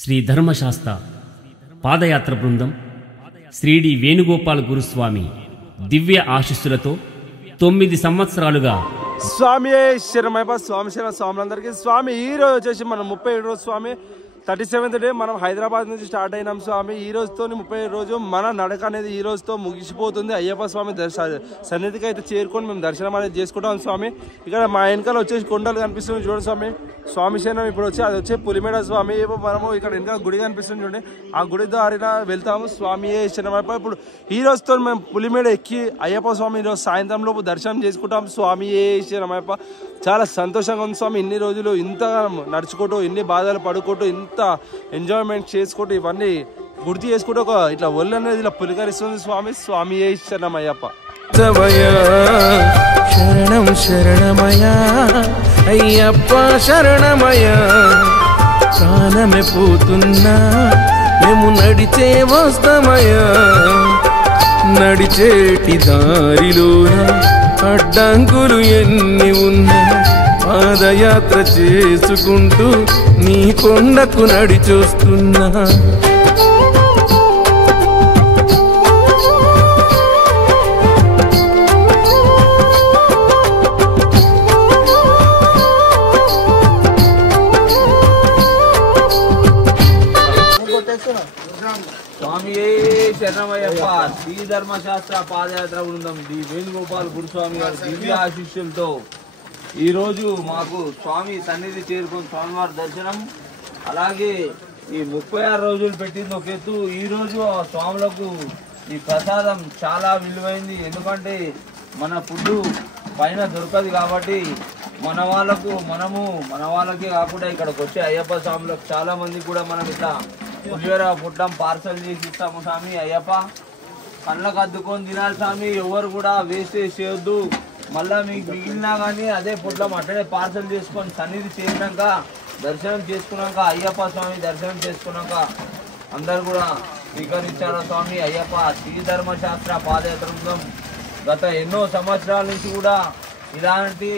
శ్రీ ధర్మశాస్త్ర పాదయాత్ర బృందం శ్రీడి వేణుగోపాల్ గురుస్వామి దివ్య ఆశీస్సులతో 9 సంవత్సరాలుగా స్వామి శరణమయ్యప్ప స్వామి శరణ స్వాములందరికీ స్వామి ఈ రోజు వచ్చేసి మనం 37 రోజు స్వామి 37th డే మనం హైదరాబాద్ నుంచి స్టార్ట్ అయినాం స్వామి. ఈ రోజుతో 37 రోజు మన నడక అనేది ఈ రోజుతో ముగిసిపోతుంది. అయ్యప్ప స్వామి సన్నిధికి అయితే చేరుకొని మేము దర్శనం అనేది చేసుకుంటాం స్వామి. ఇక్కడ మా వెనకాల వచ్చేసి కొండలు కనిపిస్తుంది చూడండి స్వామి. స్వామి శరణం ఇప్పుడు వచ్చి అది వచ్చే పులిమేడ స్వామి. మనము ఇక్కడ వెనకాల గుడి కనిపిస్తుంది చూడండి, ఆ గుడి దారిన వెళ్తాము. స్వామి శరణమయ్యప్ప ఇప్పుడు ఈ రోజుతో మేము పులిమేడ ఎక్కి అయ్యప్ప స్వామి ఈరోజు సాయంత్రం లోపు దర్శనం చేసుకుంటాం. స్వామి శరణమయ్యప్ప చాలా సంతోషంగా ఉంది స్వామి. ఇన్ని రోజులు ఇంత నడుచుకుంటూ ఇన్ని బాధలు పడుకుంటూ ఇంత ఎంజాయ్మెంట్ చేసుకుంటూ ఇవన్నీ గుర్తు చేసుకుంటూ ఒక ఇట్లా ఒళ్ళు అనేది ఇలా పులికరిస్తుంది స్వామి. స్వామి శరణమయ్యప్ప శరణం శరణమయ అయ్యప్ప శరణమయ. ప్రాణమే పోతున్నా మేము నడిచే వస్తమయ. నడిచేటి దారిలోన అడ్డంకులు ఎన్ని ఉన్నా పాదయాత్ర చేసుకుంటూ నీ కొండకు నడిచొస్తున్నా. స్వామి శరణమయ్యప్ప శ్రీ ధర్మశాస్త్ర పాదయాత్ర బృందం డి వేణుగోపాల్ గురుస్వామి గారి దివ్య ఆశీస్సులతో ఈ రోజు మాకు స్వామి సన్నిధి చేరుకుని స్వామివారి దర్శనం, అలాగే ఈ 36 రోజులు పెట్టింది ఒక ఎత్తు. ఈ రోజు ఆ స్వాములకు ఈ ప్రసాదం చాలా విలువైంది. ఎందుకంటే మన ఫుడ్ పైన దొరకదు కాబట్టి మన వాళ్ళకే కాకుండా ఇక్కడికి వచ్చే అయ్యప్ప స్వాములకు చాలా మంది కూడా మనం ఇట్లా పులిహోర పుట్టం పార్సల్ చేసి ఇస్తాము స్వామి. అయ్యప్ప కళ్ళకు అద్దుకొని తినాలి స్వామి, ఎవరు కూడా వేస్టేజ్ చేయొద్దు. మళ్ళీ మీకు మిగిలినా కానీ అదే పుట్లం అట్లనే పార్సల్ చేసుకొని సన్నిధి చేసినాక దర్శనం చేసుకున్నాక అయ్యప్ప స్వామి దర్శనం చేసుకున్నాక అందరు కూడా స్వీకరించారు స్వామి. అయ్యప్ప శ్రీ ధర్మశాస్త్ర పాదయాత్ర బృందం గత ఎన్నో సంవత్సరాల నుంచి కూడా ఇలాంటి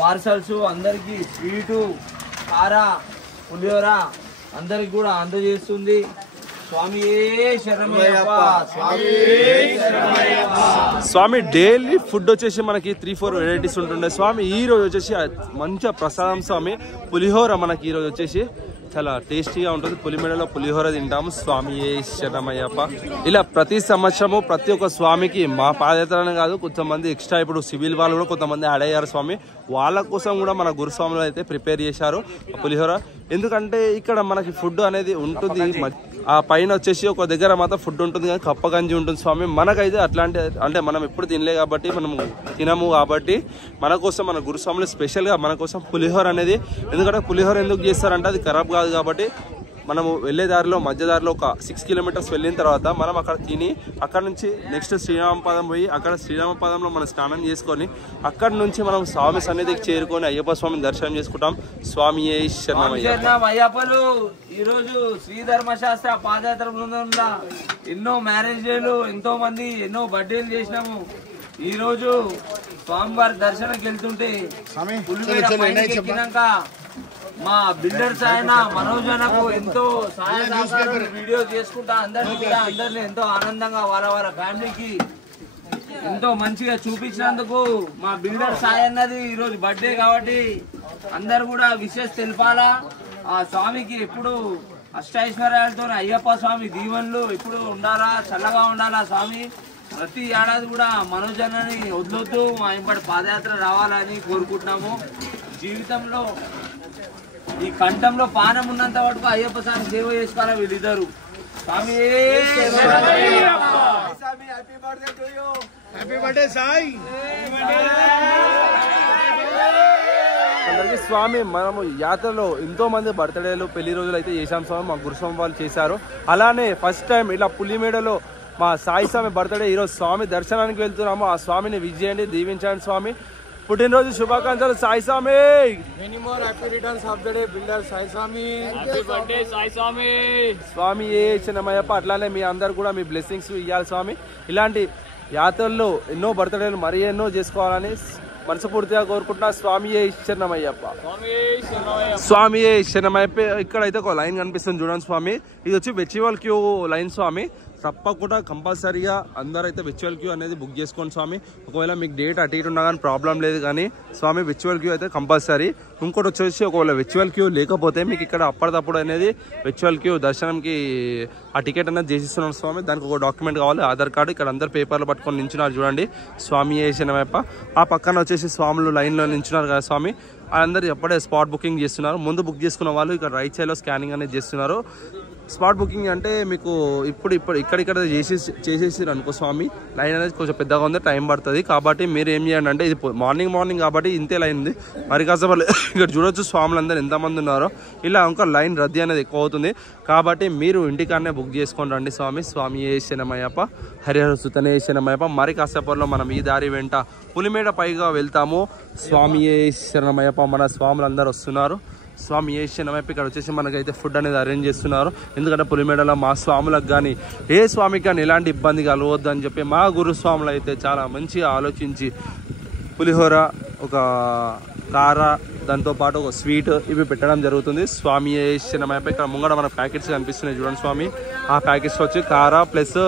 పార్సల్స్ అందరికీ స్వీటు కార పులిహోర అందరికి కూడా అందజేస్తుంది. స్వామి డైలీ ఫుడ్ వచ్చేసి మనకి 3-4 వెరైటీస్ ఉంటుండే స్వామి. ఈ రోజు వచ్చేసి మంచిగా ప్రసాదం స్వామి. పులిహోర మనకి ఈ రోజు వచ్చేసి చాలా టేస్టీగా ఉంటుంది. పులిమేడలో పులిహోర తింటాము. స్వామి శరణమయ్యప్ప. ఇలా ప్రతి సంవత్సరము ప్రతి ఒక్క స్వామికి మా పాదయాత్రనే కాదు, కొంతమంది ఎక్స్ట్రా ఇప్పుడు సివిల్ వాళ్ళు కూడా కొంతమంది యాడ్ అయ్యారు స్వామి. వాళ్ళ కోసం కూడా మన గురుస్వాములు అయితే ప్రిపేర్ చేశారు పులిహోర. ఎందుకంటే ఇక్కడ మనకి ఫుడ్ అనేది ఉంటుంది. ఆ పైన వచ్చేసి ఒక దగ్గర మాత్రం ఫుడ్ ఉంటుంది కానీ కప్పగంజి ఉంటుంది స్వామి. మనకైతే అట్లాంటి అంటే మనం ఎప్పుడు తినలే కాబట్టి మనం తినము కాబట్టి మన కోసం మన గురుస్వాములు స్పెషల్గా మన కోసం పులిహోర అనేది, ఎందుకంటే పులిహోర ఎందుకు చేస్తారంటే అది ఖరాబ్ కాదు కాబట్టి మనము వెళ్ళే దారిలో మధ్య దారిలో ఒక 6 కిలోమీటర్స్ వెళ్ళిన తర్వాత మనం అక్కడ తిని అక్కడ నుంచి నెక్స్ట్ శ్రీరామపాదం పోయి అక్కడ శ్రీరామపాదంలో మనం స్నానం చేసుకొని అక్కడ నుంచి మనం స్వామి సన్నిధికి చేరుకొని అయ్యప్ప స్వామిని దర్శనం చేసుకుంటాం. స్వామి అయ్యప్పలు ఈరోజు శ్రీ ధర్మశాస్త్ర పాదయాత్ర బృందంలో ఎన్నో మ్యారేజ్ డేలు ఎంతో మంది ఎన్నో బర్త్డేలు చేసినాము. ఈ రోజు స్వామివారి దర్శనంకి వెళ్తుంటే ఎక్కినాక మా బిల్డర్స్ ఆయన మనోజ్ అన్నకు ఎంతో సహాయ సహకారాలు వీడియో చేసుకుంటా అందరిని ఎంతో ఆనందంగా వాళ్ళ ఫ్యామిలీకి ఎంతో మంచిగా చూపించినందుకు మా బిల్డర్ సాయి అన్నది ఈరోజు బర్త్డే కాబట్టి అందరు కూడా విషెస్ తెలిపాలా. ఆ స్వామికి ఎప్పుడు అష్టైశ్వర్యాలతో అయ్యప్ప స్వామి దీవెనలు ఎప్పుడు ఉండాలా, చల్లగా ఉండాలా స్వామి. ప్రతి ఏడాది కూడా మనోజ్ అన్నని వదలొద్దు, మా ఇంపటి పాదయాత్ర రావాలని కోరుకుంటున్నాము. జీవితంలో ఈ కంఠంలో పానం ఉన్నంత వరకు అయ్యప్ప స్వామి సేవ చేసుకోవాలా వీళ్ళిద్దరు. స్వామి అందరికీ స్వామి మనము యాత్రలో ఎంతో మంది బర్త్డేలు పెళ్లి రోజులు అయితే చేశాం స్వామి. మా గురుస్వామి వాళ్ళు చేశారు. అలానే ఫస్ట్ టైం ఇలా పులిమేడలో మా సాయి స్వామి బర్త్డే ఈరోజు స్వామి దర్శనానికి వెళ్తున్నాము. ఆ స్వామిని విజయండి దీవించండి స్వామి. పుట్టినరోజు శుభాకాంక్షలు Sai Swami. Many more happy returns of the day builder Sai Swami. Happy birthday Sai Swami. స్వామి శరణమయ్యప్ప. అట్లానే మీ అందరు కూడా మీ బ్లెస్సింగ్స్ ఇవ్వాలి స్వామి. ఇలాంటి యాత్రల్లో ఎన్నో బర్త్డేలు మరీ ఎన్నో చేసుకోవాలని మనస్ఫూర్తిగా కోరుకుంటున్నా. స్వామియే శరణమయ్యప్ప. స్వామియే శరణమయ్యప్ప. ఇక్కడైతే ఒక లైన్ కనిపిస్తుంది చూడండి స్వామి. ఇది వచ్చి వెర్చువల్ క్యూ లైన్ స్వామి. తప్పకుండా కంపల్సరీగా అందరైతే విర్చువల్ క్యూ అనేది బుక్ చేసుకోండి స్వామి. ఒకవేళ మీకు డేట్ అటు ఇటు ఉన్నా కానీ ప్రాబ్లం లేదు, కానీ స్వామి విర్చువల్ క్యూ అయితే కంపల్సరీ. ఇంకోటి వచ్చేసి ఒకవేళ విర్చువల్ క్యూ లేకపోతే మీకు ఇక్కడ అప్పటిదప్పుడు అనేది విర్చువల్ క్యూ దర్శనంకి ఆ టికెట్ అనేది చేసిస్తున్నాం స్వామి. దానికి ఒక డాక్యుమెంట్ కావాలి, ఆధార్ కార్డు. ఇక్కడ అందరు పేపర్లు పట్టుకొని నించున్నారు చూడండి. స్వామి శరణమయ్యప్ప. ఆ పక్కన వచ్చేసి స్వాములు లైన్లో నించున్నారు కదా స్వామి. అందరు ఎప్పుడే స్పాట్ బుకింగ్ చేస్తున్నారు. ముందు బుక్ చేసుకున్న వాళ్ళు ఇక్కడ రైట్ సైడ్లో స్కానింగ్ అనేది చేస్తున్నారు. స్పాట్ బుకింగ్ అంటే మీకు ఇప్పుడు ఇక్కడిక్కడ చేసేసారు అనుకో స్వామి, లైన్ అనేది కొంచెం పెద్దగా ఉంది, టైం పడుతుంది. కాబట్టి మీరు ఏం చేయండి అంటే, ఇది మార్నింగ్ కాబట్టి ఇంతే లైన్ ఉంది. మరి కాస్త ఇక్కడ చూడొచ్చు స్వాములందరూ ఎంతమంది ఉన్నారో. ఇలా ఇంకా లైన్ రద్దీ అనేది ఎక్కువ అవుతుంది. కాబట్టి మీరు ఇంటికాడనే బుక్ చేసుకొని రండి స్వామి. స్వామి శరణమయ్యప్ప. హరిహర సుతనే శరణమయ్యప్ప. మరి కాసేపట్లో మనం ఈ దారి వెంట పులిమేడ పైగా వెళ్తాము. స్వామి శరణమయ్యప్ప. మన స్వాములందరూ వస్తున్నారు. స్వామి శరణమయ్యప్ప. ఇక్కడ వచ్చేసి మనకైతే ఫుడ్ అనేది అరేంజ్ చేస్తున్నారు. ఎందుకంటే పులిమేడలో మా స్వాములకు కానీ ఏ స్వామికి కానీ ఎలాంటి ఇబ్బంది కలవద్దు అని చెప్పి మా గురుస్వాములు అయితే చాలా మంచిగా ఆలోచించి పులిహోర, ఒక కార, దాంతోపాటు ఒక స్వీట్ ఇవి పెట్టడం జరుగుతుంది. స్వామి శరణమయ్యప్ప. ఇక్కడ ముంగడ మనకు ప్యాకెట్స్ కనిపిస్తున్నాయి చూడండి స్వామి. ఆ ప్యాకెట్స్ వచ్చి కార ప్లస్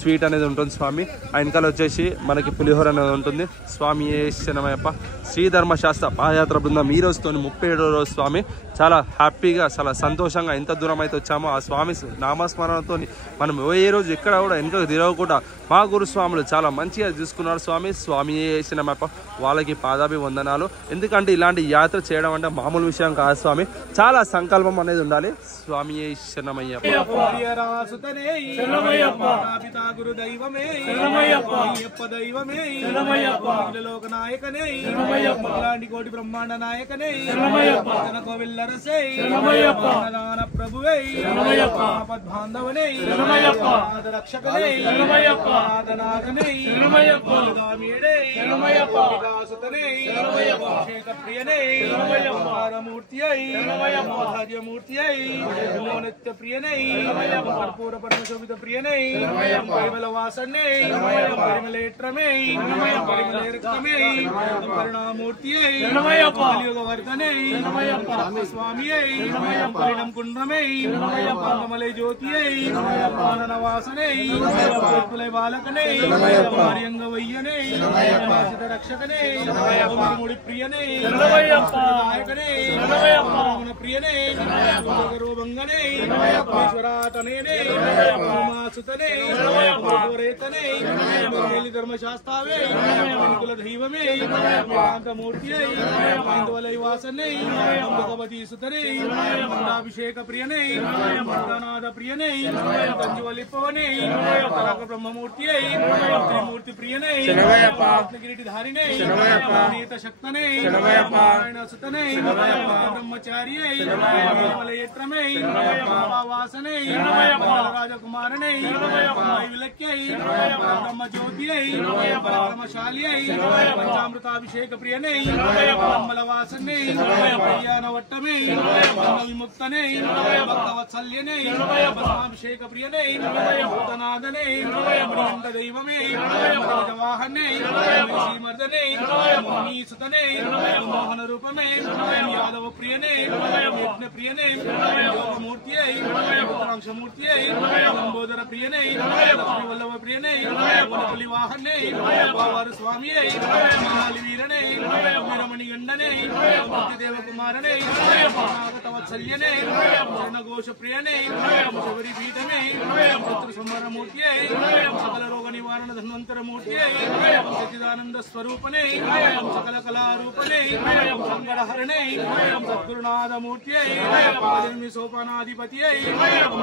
స్వీట్ అనేది ఉంటుంది స్వామి. ఆ వెనకాల వచ్చేసి మనకి పులిహోర అనేది ఉంటుంది. స్వామి శరణమయ్యప్ప. శ్రీ ధర్మశాస్త్ర పాదయాత్ర బృందం ఈ రోజుతో 37వ రోజు స్వామి. చాలా హ్యాపీగా, చాలా సంతోషంగా ఎంత దూరం అయితే వచ్చామో ఆ స్వామి నామస్మరణతో మనం ఏ రోజు ఎక్కడ కూడా వెనుకకు తిరగకుండా మా గురుస్వాములు చాలా మంచిగా చూసుకున్నారు స్వామి. స్వామి శరణమయ్యప్ప. వాళ్ళకి పాదాభివందనాలు. ఎందుకంటే ఇలాంటి యాత్ర చేయడం అంటే మామూలు విషయం కాదు స్వామి. చాలా సంకల్పం అనేది ఉండాలి. స్వామి శరణమయ్యప్ప. కోటి బ్రహ్మాండ నాయకనే కోవిల్లరసే ప్రభువే బాంధవనే రక్షకనే నాథనే ప్రియనే మూర్తి ఆచార్యమూర్తి నిత్య ప్రియనే కర్పూర పరమశోభిత ప్రియనే పరిమళ వాసనే పరిమళేట్రమే పరిమళేరక్తమే కరుణామూర్తి వర్ధనే స్వామి పరిణం కుండ్రమే కమలే జ్యోతి వాసనే బాలకనే కార్యంగ వయ్యనే రక్షకనే ముడి ప్రియనే నాయకనే ప్రియనే గౌరవంగనే ఈశ్వరాతనే ఉమాసుతనే రేతనే ధర్మశాస్త్రావే కుల దైవమే వేదాంతమూర్తి ఐందవలై వాసనే భగవతీ సుతనే మందాభిషేక ప్రియనే మందనాథ ప్రియనే తంజువలిపవనే బ్రహ్మమూర్తి త్రిమూర్తి ప్రియనే రత్నగిరి ధారిణే నీత శక్తనే నారాయణ సుతనే బ్రహ్మచారి మలయత్రమే వాసనే రాజకుమారనే విలక్ష్య బ్రహ్మజ్యోతి బ్రహ్మశాలి పంచామృతాభిషేక ప్రియనే బ్రహ్మలవాసనే కళ్యాణవట్టమే విముక్తనే భక్తవత్సల్యనే బ్రహ్మాభిషేక ప్రియనే భూతనాథనే ప్రియంత దైవమే వాహనే శ్రీమర్దనే సుతనే మోహన రూపమే యాదవ ప్రియనే యజ్ఞ ప్రియనే యోగమూర్తి రుద్రాంశమూర్తి లంబోదర ప్రియనే లక్ష్మీవల్లభ ప్రియనే వనపల్లి వాహనే బావారు స్వామి మహాలి వీరనే వీరమణి గండనే దేవ కుమారనే వత్సల్యనే ఘోష ప్రియనే శబరి పీఠమే శత్రు సంవరమూర్తి సకల రోగ నివారణ ధన్వంతరమూర్తి సచిదానంద స్వరూపనే సకల కళారూపనే సంగడహరణే సద్గురునాథమూర్తి సోపానాధిపతి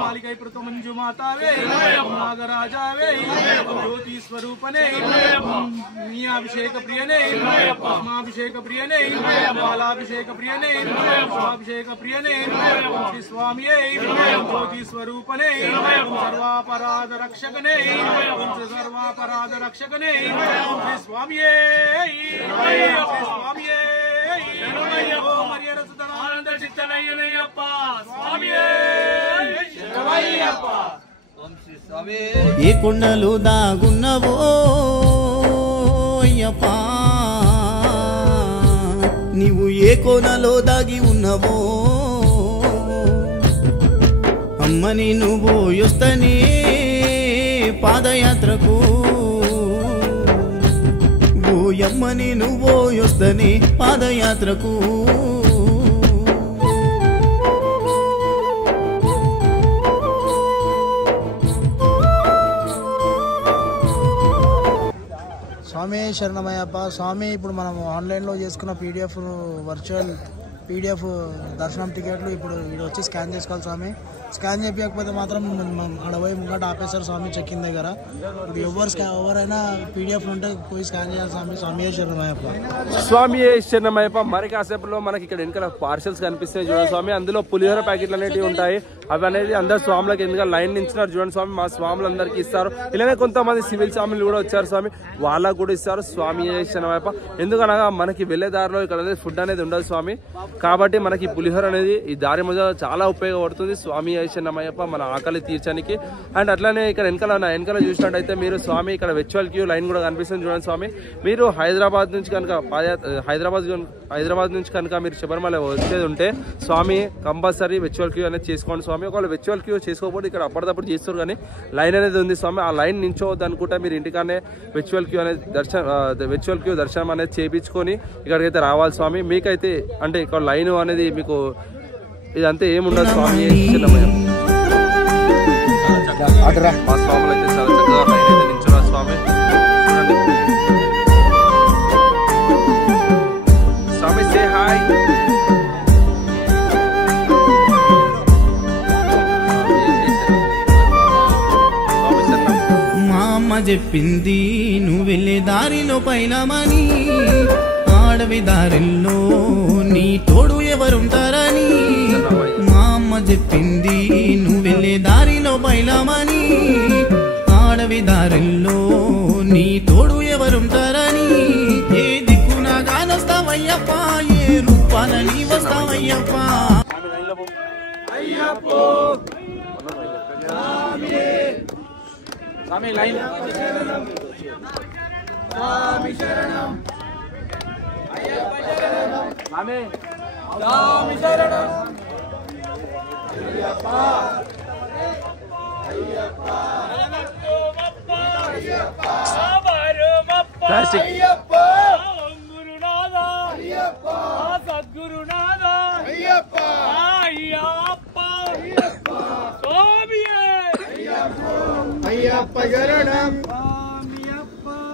మాలికై పృత మంజు మాతావే నాగరాజావే జ్యోతి స్వరూపనే నీయాభిషేక ప్రియనే పద్మాభిషేక ప్రియనే బాలాభిషేక ప్రియనే స్వాభిషేక ప్రియనే శ్రీ స్వామి జ్యోతి స్వరూపనే సర్వాపరాధ రక్షకనే సర్వాపరాధ రక్షకనే శ్రీ స్వామి స్వామి మరియరసుతనానంద చిత్తనయ్యనయ్యప్ప స్వామి ఏ కొండలు దాగున్నవో అయ్యప్ప నీవు ఏ కోనలో దాగి ఉన్నవో అమ్మని నువ్వు యొస్తనే పాదయాత్రకు ఓయమ్మని నువ్వు యొస్తనే పాదయాత్రకు స్వామి శరణమయ్యప్ప. స్వామి ఇప్పుడు మనం ఆన్లైన్లో చేసుకున్న వర్చువల్ పీడిఎఫ్ దర్శనం టికెట్లు ఇప్పుడు వచ్చి స్కాన్ చేసుకోవాలి స్వామి. స్కాన్ చేయకపోతే మాత్రం ఆడ పోయి ముంగట ఆపేశారు స్వామి చెక్కిన దగ్గర. ఇప్పుడు ఎవరైనా పీడిఎఫ్ ఉంటే పోయి స్కాన్ చేయాలి స్వామి. స్వామి శరణమయ్యప్ప. స్వామి శరణమయ్యప్ప. మరి కాసేపులో మనకి ఇక్కడ వెనకాల పార్సల్స్ కనిపిస్తాయి చూడండి స్వామి. అందులో పులిహోర ప్యాకెట్లు అనేవి ఉంటాయి. అవి అనేది అందరు స్వాములకు ఎందుకంటే లైన్ నించినారు చూడండి స్వామి. మా స్వాములందరికీ ఇస్తారు. ఇలానే కొంతమంది సివిల్ స్వాములు కూడా వచ్చారు స్వామి, వాళ్ళకు కూడా ఇస్తారు. స్వామి శరణమయ్యప్ప. ఎందుకనగా మనకి వెళ్లే దారిలో ఇక్కడ అనేది ఫుడ్ అనేది ఉండదు స్వామి, కాబట్టి మనకి పులిహోర అనేది ఈ దారి మధ్య చాలా ఉపయోగపడుతుంది. స్వామి శరణమయ్యప్ప మన ఆకలి తీర్చడానికి. అండ్ అట్లానే ఇక్కడ వెనకాల చూసినట్టయితే మీరు స్వామి ఇక్కడ వెర్చువల్ క్యూ లైన్ కూడా కనిపిస్తుంది చూడండి స్వామి. మీరు హైదరాబాద్ నుంచి కనుక మీరు శబరిమల వచ్చేది ఉంటే స్వామి కంపల్సరీ వెర్చువల్ క్యూ అనేది చేసుకోండి స్వామి. ఒకవేళ వెర్చువల్ క్యూ చేసుకోకపోతే ఇక్కడ అప్పటిదప్పుడు చేస్తారు కానీ లైన్ అనేది ఉంది స్వామి. ఆ లైన్ నించోవద్దు అనుకుంటే మీరు ఇంటికానే వెర్చువల్ క్యూ దర్శనం అనేది చేయించుకొని ఇక్కడికైతే రావాలి స్వామి. మీకైతే అంటే ఇక్కడ లైన్ అనేది మీకు ఇదంతా ఏముండదు స్వామి. మా స్వాములు అయితే చాలా చక్కగా లైన్ అయితే నించున్నారు స్వామి. స్వామి సే హాయ్. మా అమ్మ చెప్పింది నువ్వు వెళ్ళే దారిలో పైలమని, ఆడవి దారిలో నీ తోడు ఎవరుంటారని. మా అమ్మ చెప్పింది నువ్వు వెళ్ళే దారిలో పైలమని, ఆడవి దారిలో నీ తోడు ఎవరుంటారని. ఏ దిక్కునా కానొస్తావయ్యప్ప, ఏ రూపాన నీ వస్తావయ్యప్ప. అయ్యప్ప శరణం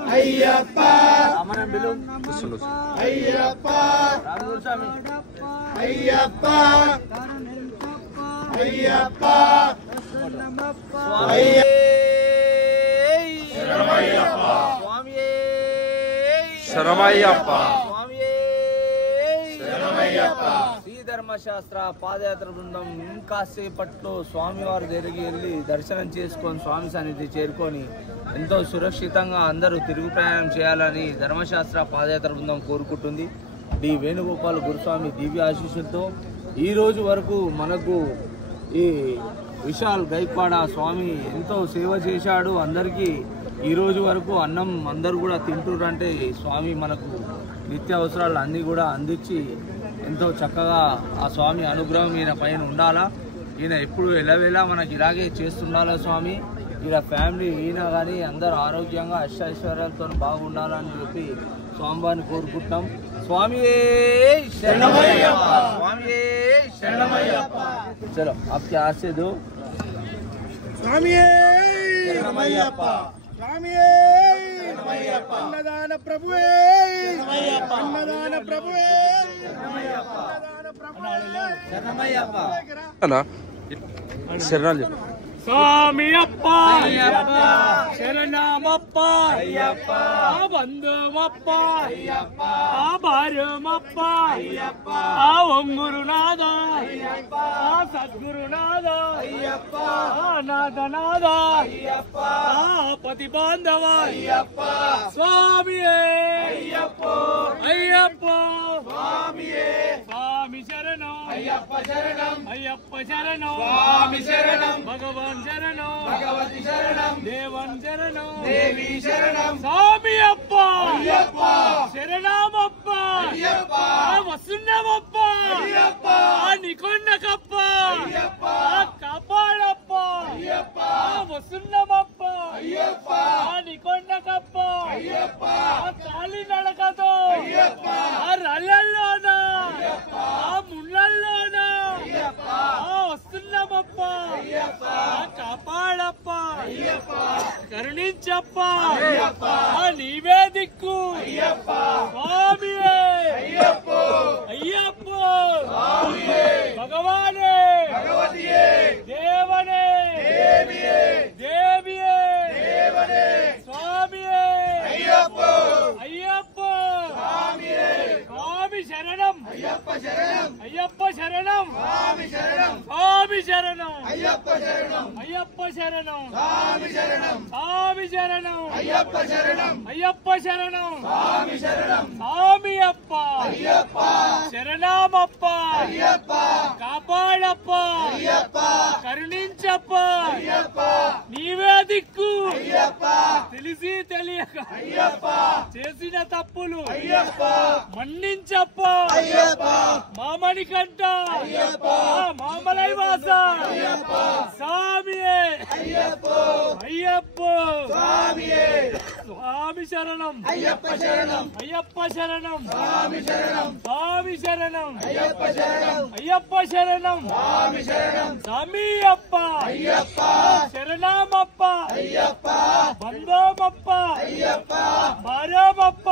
అయ్యప్ప అయ్యప్ప అయ్యప్ప అయ్యప్ప శరణమయ్యప్ప. శ్రీధర్మశాస్త్ర పాదయాత్ర బృందం ఇంకా సేపట్లో స్వామివారి దగ్గరికి వెళ్ళి దర్శనం చేసుకొని స్వామి సన్నిధి చేరుకొని ఎంతో సురక్షితంగా అందరూ తిరుగు ప్రయాణం చేయాలని ధర్మశాస్త్ర పాదయాత్ర బృందం కోరుకుంటుంది. డి వేణుగోపాల్ గురుస్వామి దివ్య ఆశీస్సులతో ఈ రోజు వరకు మనకు ఈ విశాల్ గైక్వాడ స్వామి ఎంతో సేవ చేశాడు అందరికీ. ఈ రోజు వరకు అన్నం అందరూ కూడా తింటుర్రంటే స్వామి మనకు నిత్యావసరాలు అన్నీ కూడా అందించి ఎంతో చక్కగా ఆ స్వామి అనుగ్రహం ఈయన పైన ఉండాలా. ఈయన ఎప్పుడు ఎలావేలా మనకి ఇలాగే చేస్తుండాలా స్వామి. ఈయన ఫ్యామిలీ ఈయన కానీ అందరూ ఆరోగ్యంగా అష్టైశ్వర్యాలతో బాగుండాలని చెప్పి స్వామివారిని కోరుకుంటాం. స్వామి శరణమయ్యప్ప. స్వామి శరణమయ్యప్ప. చలో ఆప్కి ఆశే దో. స్వామి శరణమయ్యప్ప. స్వామి శరణమయ్యప్ప. అన్నదాన ప్రభువే శరణమయ్యప్ప. అన్నదాన ప్రభువే శరణమయ్యప్ప. అన్నదాన ప్రభువే శరణమయ్యప్ప. శరణాలు స్వామి అప్ప అయ్యప్ప శరణమప్ప అయ్యప్ప బంధుమప్ప అయ్యప్ప భార్యమప్ప అయ్యప్ప ఓంగురునాథ అయ్యప్ప సద్గురునాథ అయ్యప్ప నాథనాథ అయ్యప్ప పతి బాంధవ అయ్యప్ప స్వామి అయ్యప్ప అయ్యప్ప స్వామి స్వామి శరణం అయ్యప్ప శరణం అయ్యప్ప శరణం స్వామి శరణం భగవాన్ శరణం భగవతి శరణం దేవన్ శరణం దేవి శరణం స్వామి అప్ప అయ్యప్ప శరణమప్ప వస్తున్నామప్ప నికొండకప్ప కాపాడప్ప వస్తున్నామప్ప నికొండకప్ప కాలి నడకతో రళ్ళల్లోనా ముళ్ళల్లోనా వస్తున్నామప్ప కాపాడప్ప కరుణించప్ప నీవే దిక్కు స్వామియే అయ్యప్ప భగవానే దేవనే దేవియే స్వామియే అయ్యప్ప స్వామి శరణం అయ్యప్ప శరణం స్వామి శరణం అయ్యప్ప శరణం స్వామి శరణం అయ్యప్ప శరణం స్వామి అప్ప శరణమప్ప కాపాడప్ప కరుణించప్ప నీవే దిక్కు తెలిసి తెలియక చేసిన తప్పులు మన్నించప్ప మామని కంట మామలై వాస స్వామియే అయ్యప్ప స్వామి శరణం అయ్యప్ప శరణం స్వామి శరణం అయ్యప్ప శరణం స్వామి అప్ప శరణమప్ప బంధోమప్ప భార్యమప్ప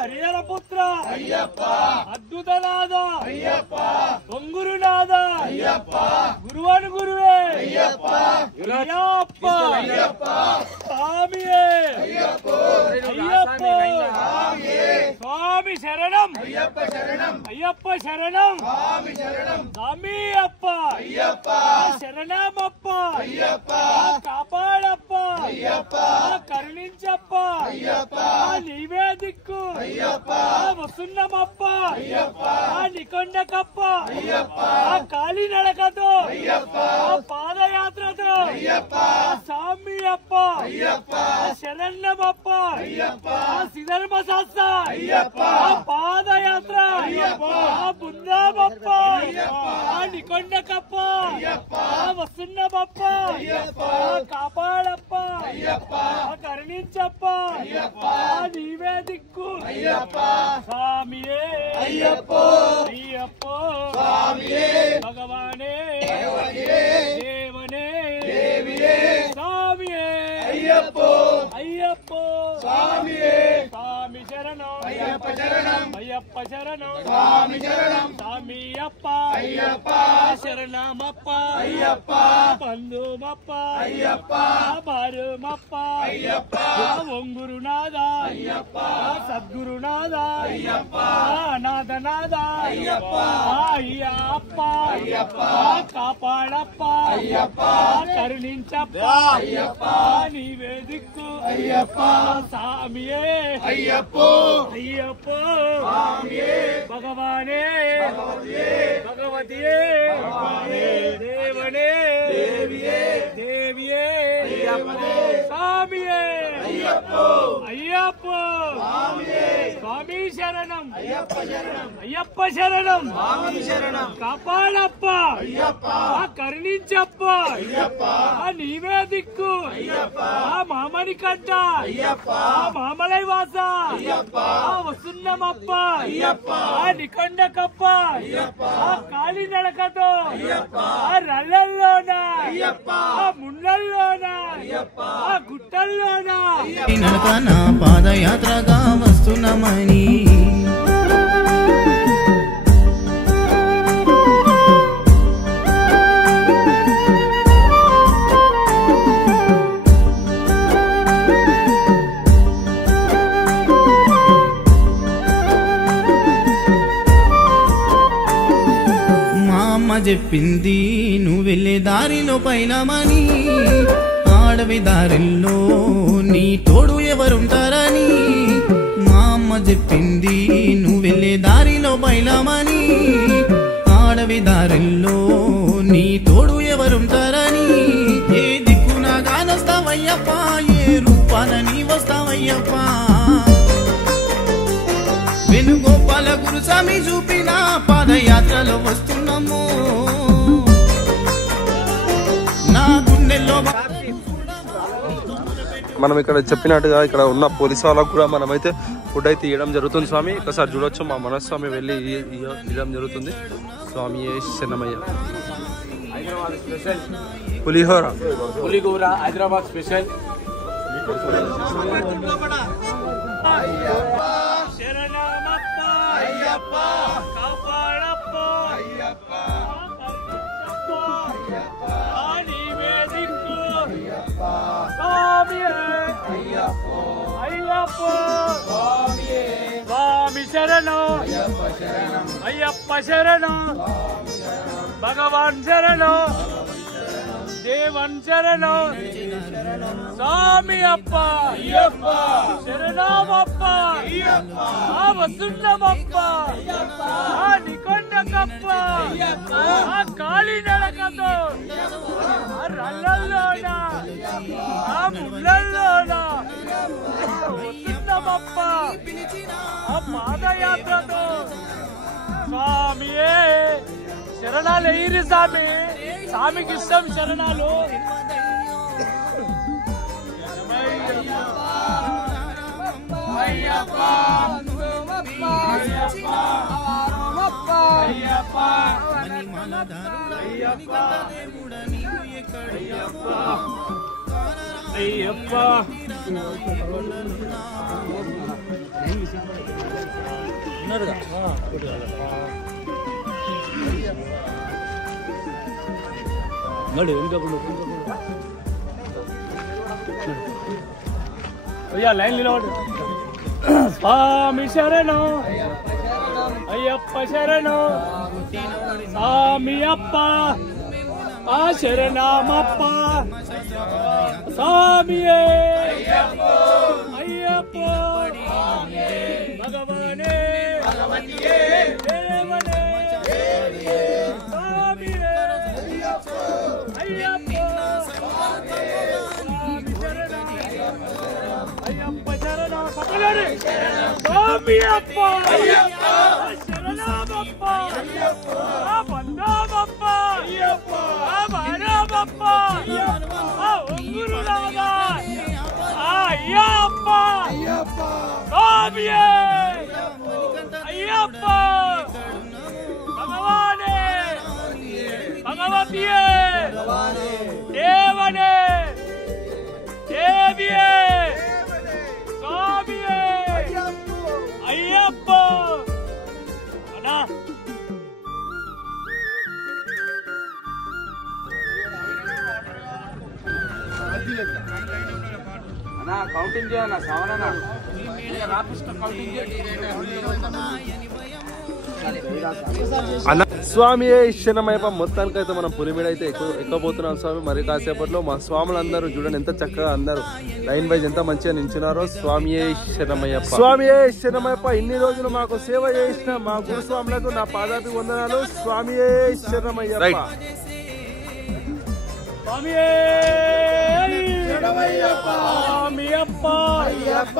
హరిహరపుత్ర అద్భుతనాథ ఒంగురునాథ గురువను గురువే అయ్యప్ప స్వామియే అయ్యప్ప స్వామి శరణం అయ్యప్ప శరణం స్వామి అప్ప శరణమప్ప కాపాడప్ప కరుణించప్ప నీవే దిక్కు వస్తున్నామప్ప నికొండకప్ప కాలి నడకతో పాదయాత్రతో స్వామి అప్ప శరణమప్ప సిధర్మ శాస్త్ర పాదయాత్ర బృందామప్ప నికొండకప్ప వస్తున్నామప్ప కాపాడప్ప కరుణించప్ప నీవే దిక్కు స్వామియే అయ్యప్ప భగవానే దేవనే స్వామియే అయ్యప్ప స్వామి శరణం అయ్యప్ప శరణం స్వామి అప్ప శరణమప్ప బంధుమప్ప భారుమప్ప ఒంగురునాథ సద్గురునాథ నాథనాథ అయ్యప్ప కాపాడప్ప కరుణించప్ప నీవే దిక్కు స్వామియే అయ్యప్ప భగవానే భగవతియే దేవనే దేవియే స్వామియే అయ్యప్ప స్వామి శరణం అయ్యప్ప శరణం కాపాడప్ప కరుణించప్ప నీవే దిక్కు మామని కంట మామలై వాస వస్తున్నామప్ప నికొండకప్ప కాలి నడకతో రళ్ళల్లోనా ముళ్ళల్లోనా గుట్టల్లోనా నడక నా పాదయాత్రగా వస్తున్నామని చెప్పింది నువ్వు వెళ్ళే దారిలో పైలమని ఆడవి దారిలో నీ తోడు ఎవరుంటారని మా అమ్మ చెప్పింది నువ్వు వెళ్ళే దారిలో పైలమని ఆడవి దారిలో నీ తోడు ఎవరుంటారని ఏ దిక్కునా గోపాల గురుస్వామి చూపిన పాదయాత్రలో వస్తున్నాము నా గుండెల్లో మనం ఇక్కడ చెప్పినట్టుగా ఇక్కడ ఉన్న పోలీసు వాళ్ళకు కూడా మనమైతే ఫుడ్ అయితే ఇవ్వడం జరుగుతుంది స్వామి. ఒకసారి చూడొచ్చు, మా మనస్వామి వెళ్ళి ఇవ్వడం జరుగుతుంది. స్వామి శరణమయ్య. హైదరాబాద్ స్పెషల్ పులిహోర హైదరాబాద్ స్పెషల్. శరణమప్ప అయ్యప్ప కాపాడప్ప అయ్యప్ప అయ్యప్ప నీవే దిక్కు అయ్యప్ప స్వామియే అయ్యప్ప అయ్యప్ప స్వామియే స్వామి శరణం అయ్యప్ప శరణం అయ్యప్ప శరణం భగవాన్ శరణం దేవన్ శరణం స్వామి అప్ప అయ్యప్ప శరణమప్ప అయ్యప్ప ఆ వసుండమప్ప అయ్యప్ప ఆ నికొండకప్ప అయ్యప్ప ఆ కాలి నడకతో ఆ రళ్ళల్లోన ఆ ముళ్ళల్లోన వసుండమప్ప ఆ పాదయాత్రతో స్వామియే శరణాలు ఎయిరి స్వామి. స్వామికి ఇష్టం శరణాలు. అయ్యప్ప నడు అయ్యా లైన్ నిలబడు. స్వామి శరణం అయ్యప్ప శరణం స్వామి అప్ప ఆ శరణమప్ప స్వామియే అయ్యప్ప భగవానే దేవనే స్వామియే అయ్యప్ప అయ్యప్ప శరణం సకలరి స్వామి అప్ప అయ్యప్ప శరణమప్ప అయ్యప్ప బంధమప్ప అయ్యప్ప భారమప్ప అయ్యప్ప గురునాథ అయ్యప్ప అయ్యప్ప స్వామియే అయ్యప్ప భగవానే భగవతియే దేవనే దేవియే స్వామియే అయ్యప్ప అన్నా అన్నా కౌంటింగ్ చేయన్నా శ్రవణ రాపిస్తా కౌంటింగ్ అన్న స్వామి శరణమయ్యప్ప. మొత్తానికైతే మనం పులిమేడ అయితే ఎక్కబోతున్నాం స్వామి. మరి కాసేపట్లో మా స్వాములందరూ చూడండి ఎంత చక్కగా అందరూ లైన్ వైజ్ ఎంత మంచిగా నించున్నారో. స్వామి శరణమయ్యప్ప. స్వామి శరణమయ్యప్ప. ఇన్ని రోజులు మాకు సేవ చేసిన మా గురుస్వాములకు నా పాదాభి వందనాలు. స్వామి శరణమయ్యప్ప. స్వామియే శరణమయ్యప్ప స్వామి అప్ప అయ్యప్ప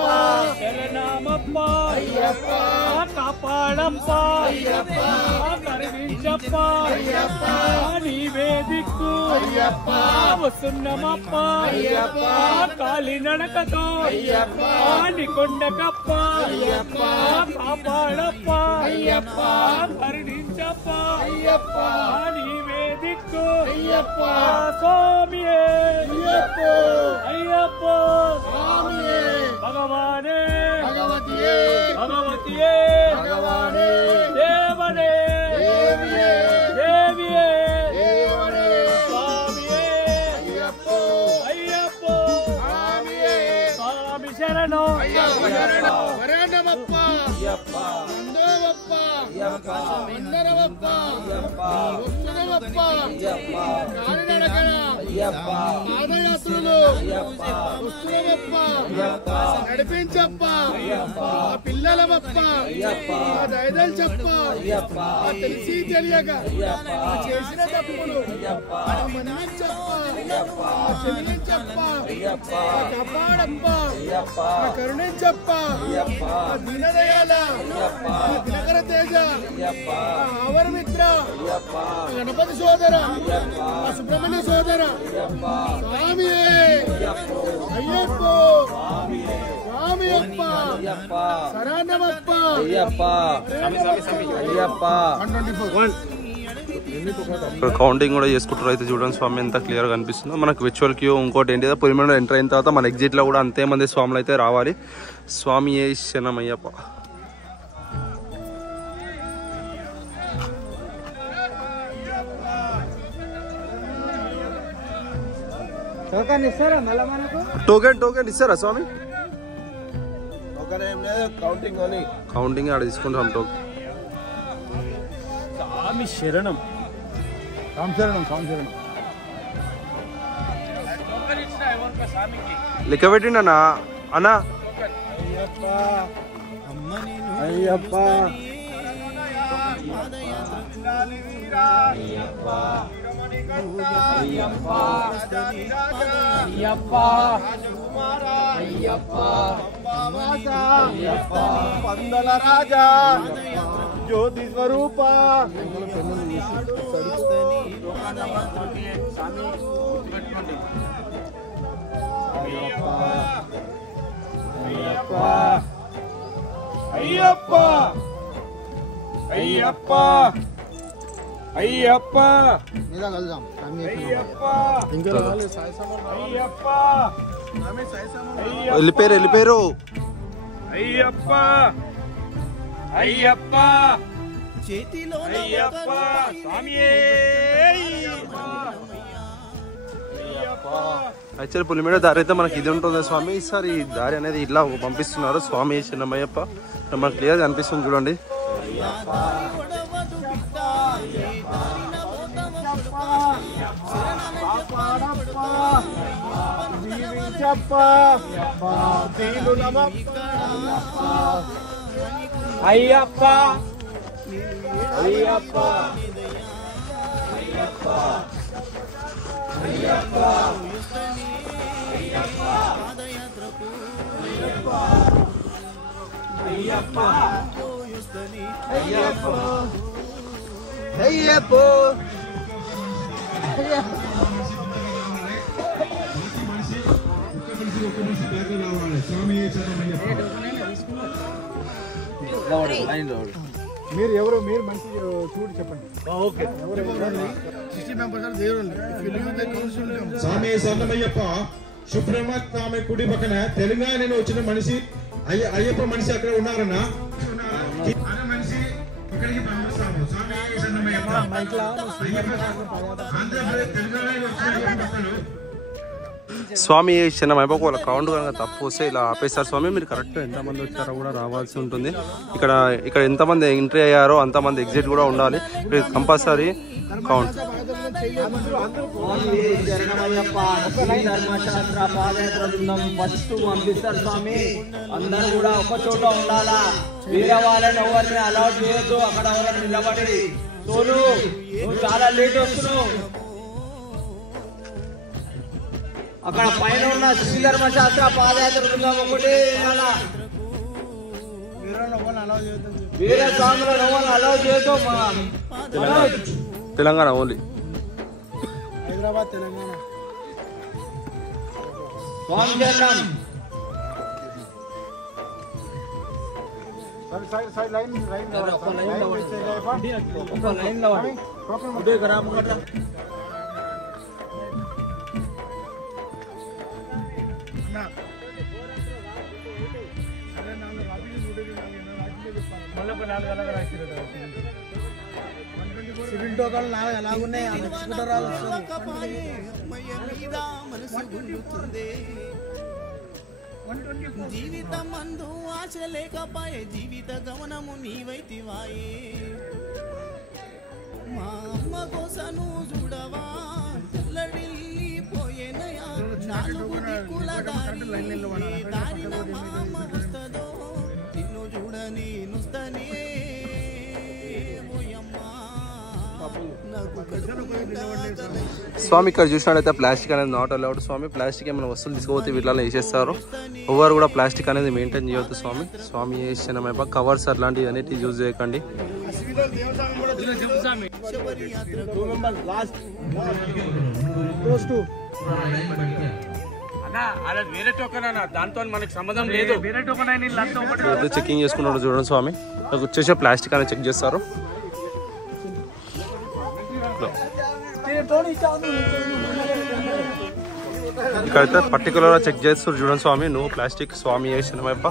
శరణమప్ప అయ్యప్ప కాపాడప్ప అయ్యప్ప కరుణించప్ప అయ్యప్ప నీవే దిక్కు అయ్యప్ప వసున్నమప్ప అయ్యప్ప కాలి నడకతో అయ్యప్ప నికొండకప్ప అయ్యప్ప కాపాడప్ప అయ్యప్ప కరుణించప్ప అయ్యప్ప నీవే దిక్కు అయ్యప్ప స్వామియే అయ్యప్ప అయ్యప్ప స్వామియే భగవానే భగవతియే భగవతియే భగవానే దేవనే దేవియే దేవియే దేవనే స్వామియే అయ్యప్ప అయ్యప్ప స్వామియే స్వామి శరణం అయ్యప్ప శరణం శరణమప్ప అయ్యప్ప బంధవప్ప అయ్యప్ప వందనమప్ప అయ్యప్ప వసునమప్ప అయ్యప్ప కాలినడకన పాదయాత్రలు వస్తున్నామప్ప, నడిపించప్ప, మా పిల్లలమప్ప, మా దయదలు చెప్ప, తెలిసి తెలియక చేసిన తప్పులు మన్నించప్ప, క్షమించప్ప, కాపాడప్ప, కరుణించప్ప, దీనదయాల, దినకర తేజ, ఆవరమిత్ర, గణపతి సోదర, సుబ్రహ్మణ్య సోదర, స్వామి అయ్యప్ప, స్వామి అప్ప, శరణమప్ప, కౌంటింగ్ కూడా చేసుకుంటారు. అయితే చూడండి స్వామి ఎంత క్లియర్ గా కనిపిస్తుందో మనకు. విర్చువల్ క్యూ ఇంకోటి ఏంటిదో పులిమేడలో ఎంటర్ అయిన తర్వాత మన ఎగ్జిట్ లో కూడా అంతే మంది స్వాములు అయితే రావాలి. స్వామి శరణమయ్యప్ప. టోకెన్ ఇస్తారా స్వామి? కౌంటింగ్ ఆడ తీసుకుంటాం. టోకెన్ స్వామి శరణం, లెక్క పెట్టిండి అన్న. అన్నా అయ్యప్ప పందల రాజా, జ్యోతి స్వరూప, అయ్యప్ప అయ్యప్ప అయ్యప్ప వెళ్ళిపోయారు. అయ్యప్ప అయ్యప్ప అయ్యప్ప స్వామి యాక్చువల్లీ పులిమేడ దారి అయితే మనకి ఇది ఉంటుంది స్వామి. ఈసారి ఈ దారి అనేది ఇట్లా పంపిస్తున్నారు. స్వామి శరణమయ్యప్ప మనకు క్లియర్ అనిపిస్తుంది చూడండి. అయ్యప్ప అయ్యప్ప మీరు ఎవరు? మీరు మంచి చూడు చెప్పండి. Okay, 60 members are there only. If you leave the council, స్వామి శరణమయ్యప్ప. సుప్రీంకోర్టు ఆమె కుడి పక్కన తెలంగాణ నుంచి వచ్చిన మనిషి అయ్యప్ప మనిషి అక్కడ ఉన్నారన్న. మనిషి ఇక్కడికి పంపిస్తాము. స్వామి శరణమయ్యప్ప. ఆంధ్రప్రదేశ్ తెలంగాణ వచ్చిన స్వామి శరణమయ్యప్ప. వాళ్ళ కౌంట్ కనుక తప్పు వస్తే ఇలా ఆపేస్తారు స్వామి. మీరు కరెక్ట్ ఎంతమంది వచ్చారో కూడా రావాల్సి ఉంటుంది. ఇక్కడ ఎంతమంది ఎంట్రీ అయ్యారో అంతమంది ఎగ్జిట్ కూడా ఉండాలి. Compulsory count. ధర్మశాస్త్ర పాదయాత్ర బృందం ఫస్ట్ పంపిస్తారు స్వామి. అందరూ కూడా ఒక చోట ఉండాలా. వేరే వాళ్ళని ఎవరిని అలౌ చేయొద్దు. అక్కడ ఎవరైనా నిలబడి సోను నువ్వు చాలా లేట్ వస్తున్నావు. అక్కడ పైన ఉన్న శ్రీ ధర్మశాస్త్ర పాదయాత్ర బృందం ఒకటి వేరే స్వాములను ఎవరిని అలౌ చేయొద్దు. తెలంగాణ ఓన్లీ. హైదరాబాద్ తెలంగాణ. స్వామి శరణం. సివిల్ టోకన్లు 4 ఎలాగున్నాయి? జీవితం మందు ఆశ లేకపాయే, జీవిత గమనము నీవైతివాయే. మా అమ్మ కోసను చూడవా, తెల్లడిల్లి నిన్ను చూడని నుస్తనే స్వామి ఇక్కడ చూసినట్టయితే ప్లాస్టిక్ అనేది నాట్ అలౌడ్ స్వామి. ప్లాస్టిక్ ఏమైనా వస్తువులు తీసుకుపోతే వీళ్ళలో వేసేస్తారు. ఎవరు కూడా ప్లాస్టిక్ అనేది మెయింటైన్ చేయవద్దు స్వామి. స్వామి వేసిన కవర్స్ అట్లాంటివి అనేటివి యూజ్ చేయకండి. చెకింగ్ చేసుకున్నాడు చూడండి స్వామి. వచ్చేసి ప్లాస్టిక్ అనేది చెక్ చేస్తారు. ఇక్కడైతే పర్టికులర్ గా చెక్ చేస్తారు చూడండి స్వామి. నో ప్లాస్టిక్ స్వామి వేసినమైప.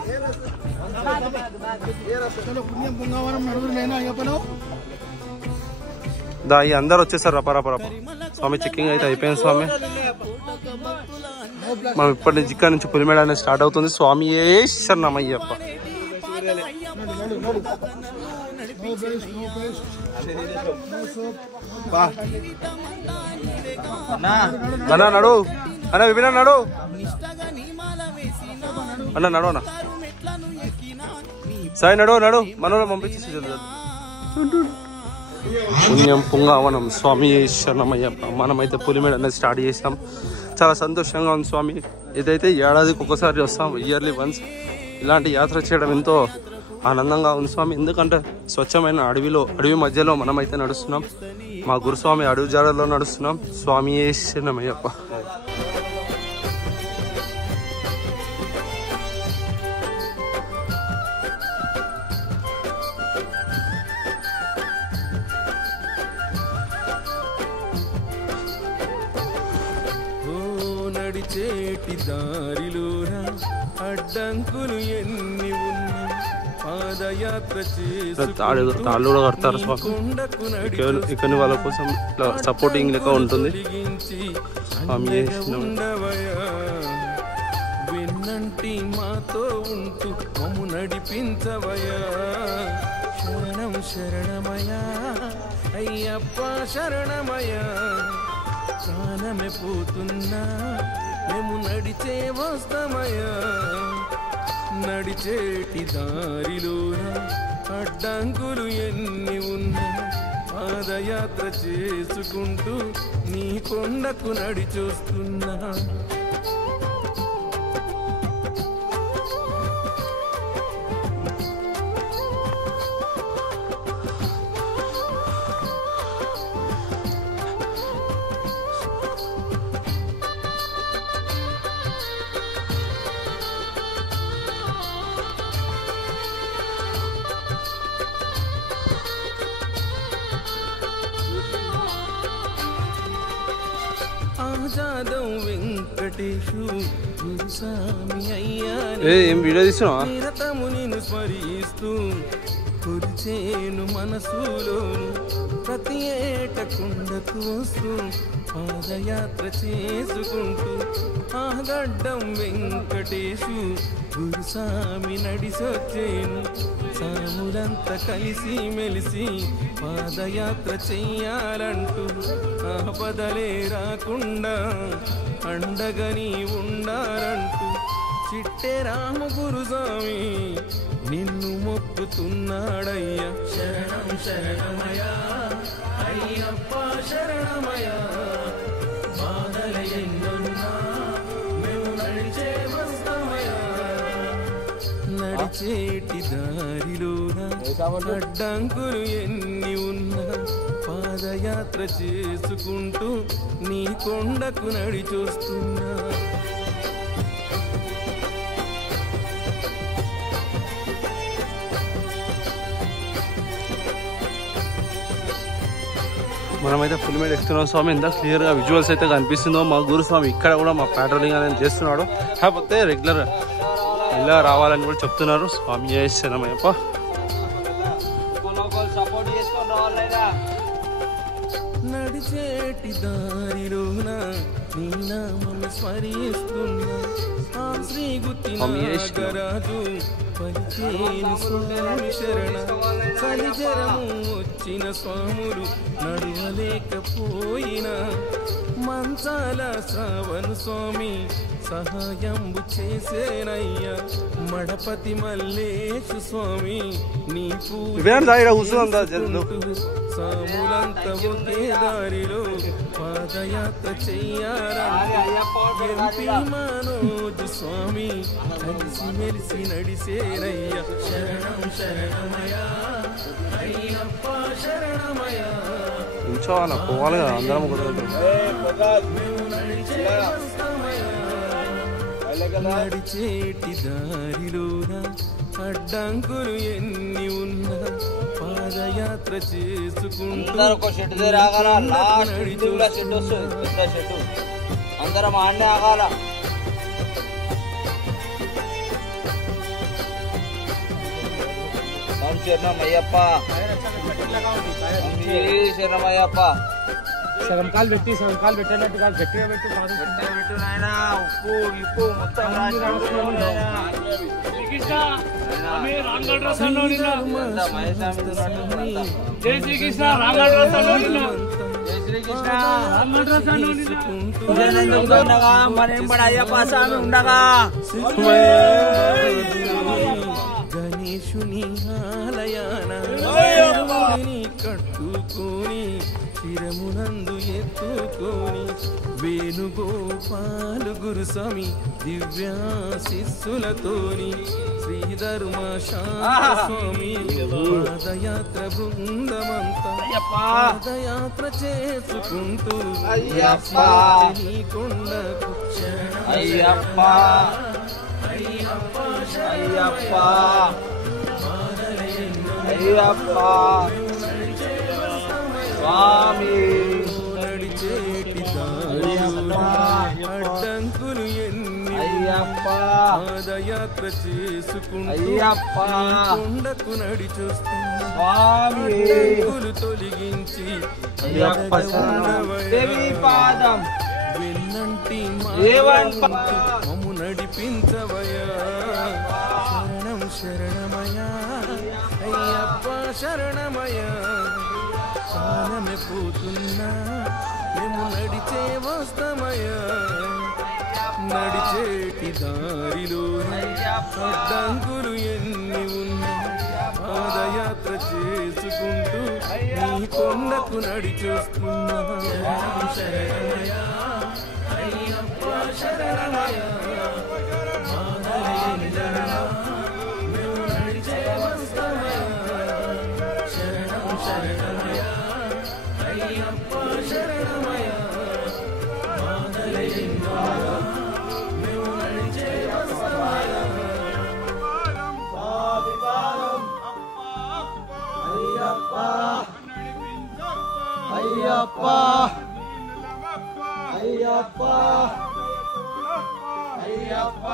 దా ఈ అందరు వచ్చేసారు రపరపరప. స్వామి చెకింగ్ అయితే అయిపోయింది స్వామి. మనం ఇప్పటి నుంచి ఇక్కడ నుంచి పులిమేడ అనేది స్టార్ట్ అవుతుంది. స్వామి శరణమయ్యప్ప. అన్నా నడు అన్న విపిన నడు అన్న నడు అన్న సాయి నడు నడు మనలో పంపించేసి పుణ్యం పుంగవనం స్వామి శరణమయ్యప్ప. మనమైతే పులిమేడ అనేది స్టార్ట్ చేసాం. చాలా సంతోషంగా ఉంది స్వామి. ఇదైతే ఏడాదికి ఒకసారి వస్తాం, ఇయర్లీ వన్స్. ఇలాంటి యాత్ర చేయడం ఎంతో ఆనందంగా ఉంది స్వామి. ఎందుకంటే స్వచ్ఛమైన అడవి మధ్యలో మనమైతే నడుస్తున్నాం. మా గురుస్వామి అడవి జాడలో నడుస్తున్నాం. స్వామి శరణమయ్యప్ప. నడిచేటి దారిలోన అడ్డంకులు ఎన్ని ఉన్నా పాదయాత్ర తాళ్ళు కూడా కడతారు స్వామి. ఇక్కడ వాళ్ళ కోసం ఇట్లా సపోర్టింగ్ లెక్క ఉంటుంది. విన్నంటి మాతో ఉంటూ మమ్ము నడిపించవయా. శరణం శరణమయా అయ్యప్ప శరణమయా. ప్రాణమే పోతున్నా మేము నడిచే వస్తామయ్యా. నడిచేటి దారిలోన అడ్డంకులు ఎన్ని ఉన్నా పాదయాత్ర చేసుకుంటూ నీ కొండకు నడిచొస్తున్నా. ఆజాదం వెంకటేశు గురుస్వామి అయ్యా. ఏం వీడియో తీస్తున్నావా? నిరతమునిను స్మరిస్తూ కొలిచేను మనసులోను. ప్రతి ఏట కొండకు వస్తూ పాదయాత్ర చేసుకుంటూ ఆగడ్డం వెంకటేశు గురుస్వామి నడిసొచ్చేను. సాములంతా కలిసి మెలిసి పాదయాత్ర చెయ్యాలంటూ ఆపదలే రాకుండా అండగని ఉండాలంటూ చిట్టే రామ గురుస్వామి నిన్ను మొక్కుతున్నాడయ్యా. శరణం శరణమయా అయ్యప్ప శరణమయా. బాధల ఎన్నున్నా మేము నడిచే వస్తామయ్యా. నడిచేటి దారిలోన అడ్డంకులు ఎన్ని ఉన్నా పాదయాత్ర చేసుకుంటూ నీ కొండకు నడిచొస్తున్నా. మనమైతే పులిమేడ ఎక్కుతున్నాం స్వామి. ఎంత క్లియర్గా విజువల్స్ అయితే కనిపిస్తుందో. మా గురుస్వామి ఇక్కడ కూడా మా ప్యాట్రోలింగ్ అనేది చేస్తున్నాడు. కాకపోతే రెగ్యులర్ ఇలా రావాలని కూడా చెప్తున్నారు. స్వామి శరణమయ్యప్ప. నడిచేటి దారిలోన నీ నామం స్మరిస్తున్నా ఆ శ్రీ గుత్తి నాగరాజు పలికేను స్వామి శరణ చలిజరము వచ్చిన స్వాములు నడవలేకపోయినా మంచాల శ్రావణు స్వామి సహాయంబు చేసేనయ్యా మడపతి మల్లేశు స్వామి నీ సాములంత ఒకే దారిలో పాదయాత్ర చెయ్యారంపి మనోజు స్వామి కలిసి మెలిసి నడిసేనయ్యా శరణం శరణమయా అయ్యప్ప శరణమయా పోవాలి కదా అందరం నడిచేటి దారిలోన అడ్డంకులు ఎన్ని ఉన్నా పాదయాత్ర చేసుకుంటూ అందరం ఆడనే ఆగాల శరణమయ్యప్ప శరణమయ్యప్ప సగం కాలు పెట్టి సగం కాలు పెట్టినట్టు కాదు గట్టిగా పెట్టు పెట్టు నాయనా ఉప్పు ఇప్పు మొత్తం జై శ్రీకృష్ణ రాంగడ్ర అయ్యప్ప స్వామి ఉండగా గణేశుని ఆలయాన కట్టుకొని శిరమునందు ఎత్తుకొని వేణుగోపాలు గురుస్వామి దివ్యాశిస్సులతోని శ్రీధర్మ స్వామి పాదయాత్ర బృందమంతా పాదయాత్ర చేసుకుంటూ కొండకు అయ్యప్ప అయ్యప్ప అయ్యప్ప స్వామి నడిచేటి అడ్డంకులు ఎన్ని అయ్యప్ప పాదయాత్ర చేసుకుంటూ అయ్యప్ప కొండకు నడి చూస్తున్నా స్వామి అడ్డంకులు తొలగించి అయ్యప్ప దేవి పాదం వెన్నంటి మమ్ము నడిపించవయా శరణం శరణమయా అయ్యప్ప శరణమయా కాలమే పోతున్నా మేము నడిచే వస్తమయా నడిచేటి దారిలో అడ్డంకులు ఎన్ని ఉన్నా పాదయాత్ర చేసుకుంటూ నీ కొండకు నడి చూస్తున్నా శరణమయా అయ్యప్ప శరణమయా మేము నడిచే వస్తమయా శరణం శరణమయా అయ్యప్ప శరణమయా మేము నడిచే వస్తమయా అయ్యప్ప అయ్యప్ప అయ్యప్ప అయ్యప్ప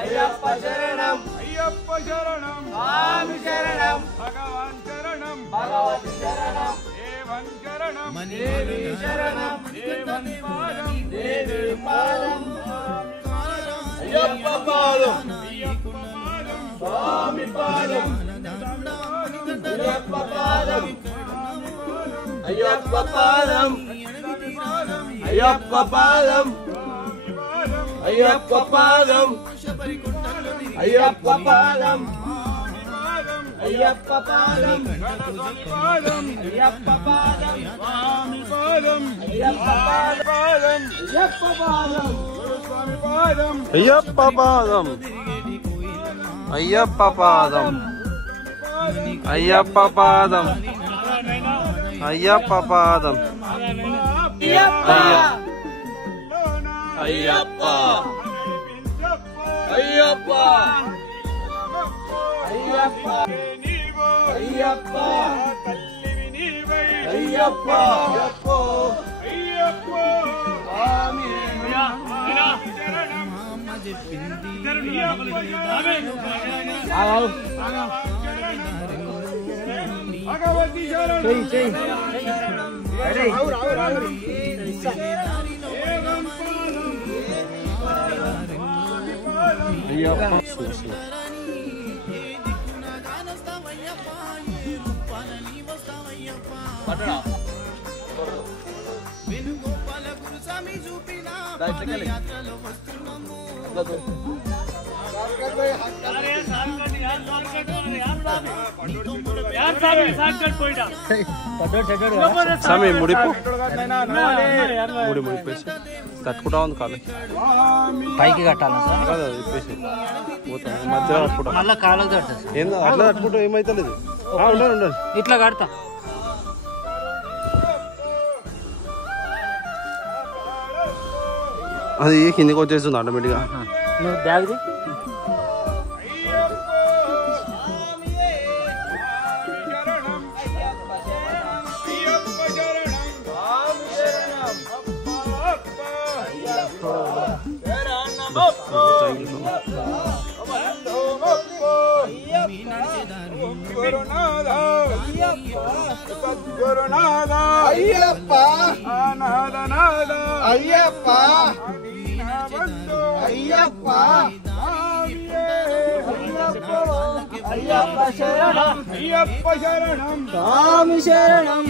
అయ్యప్ప శరణం అయ్యప్ప శరణం స్వామి శరణం భగవాన్ శరణం భగవతి శరణం దేవన్ శరణం దేవి శరణం దేవన్ పాదం దేవి పాదం అయ్యప్ప పాదం స్వామి పాదం అయ్యప్ప పాదం అయ్యప్ప పాదం అయ్యప్ప పాదం అయ్యప్ప పాదం అయ్యప్ప పాదం అయ్యప్ప పాదం అయ్యప్ప పాదం స్వామి పాదం అయ్యప్ప పాదం అయ్యప్ప పాదం స్వామి పాదం అయ్యప్ప పాదం అయ్యప్ప పాదం అయ్యప్ప పాదం అయ్యప్ప పాదం అయ్యప్ప అయ్యప్ప అయ్యప్ప అయ్యప్ప అయ్యప్ప అయ్యప్ప అయ్యప్ప భగవతి శరణం స్వామి ముడిపు ముడిపేసి తట్టుకుంటా ఉంది కాదు పైకి కట్టాలి కాదు ఇప్పేసి పోతాం మధ్యలో తట్టుకుంటాం మళ్ళీ కాళ్ళకి కట్టదు ఏందో అట్లా తట్టుకుంటాం ఏమైతే లేదు ఉండాలి ఉండాలి ఇట్లా కడతా అది కిందికి వచ్చేస్తుంది ఆటోమేటిక్గా నువ్వు బ్యాగ్ది అయ్యప్ప అయ్యప్ప అయ్యప్ప అయ్యప్ప శరణం అయ్యప్ప శరణం స్వామి శరణం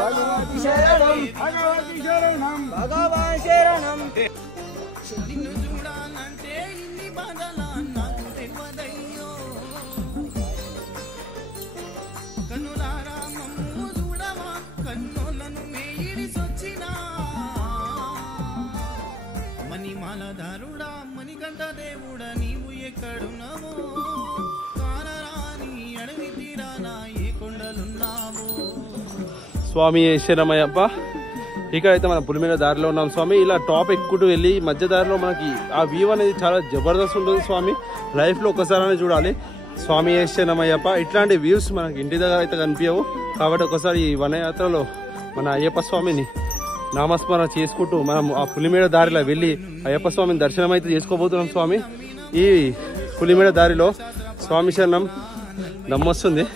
భగవతి శరణం భగవతి శరణం భగవాన్ శరణం నిన్ను చూడాలంటే ఇన్ని బాధలా నాకు తెలియదయ్యో కన్నులారా మమ్ము చూడవా కన్నులను మేయిడిసొచ్చినా మణిమాలధారుడా మణికంఠ దేవుడా నీవు ఎక్కడున్నావో కానరాని అడవి తీరానా ఏ కొండలున్నావో స్వామి శరణమయ్యప్ప. ఇక్కడైతే మన పులిమేర దారిలో ఉన్నాం స్వామి. ఇలా టాప్ ఎక్కుతూ వెళ్ళి మధ్య దారిలో మనకి ఆ వ్యూ అనేది చాలా జబర్దస్త్ ఉంటుంది స్వామి. లైఫ్లో ఒకసారి చూడాలి స్వామి శరణమయ్యప్ప. ఇట్లాంటి వ్యూస్ మనకి ఇంటి దగ్గర అయితే కనిపించవు కాబట్టి ఒకసారి ఈ వనయాత్రలో మన అయ్యప్ప స్వామిని నామస్మరణ చేసుకుంటూ మనం ఆ పులిమేర దారిలో వెళ్ళి అయ్యప్ప స్వామిని దర్శనం అయితే చేసుకోబోతున్నాం స్వామి. ఈ పులిమేర దారిలో స్వామి శరణం నమ్మొస్తుంది